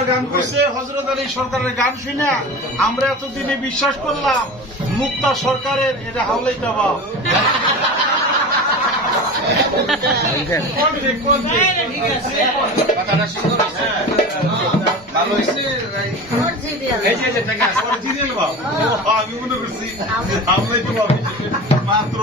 মান্না গান করছে হজরত আলী সরকারের গান শুনে আমরা এতদিনে বিশ্বাস করলাম মুক্তা সরকারের এটা হাওলাই দাবা আমি মনে করছি হাওলাই মাত্র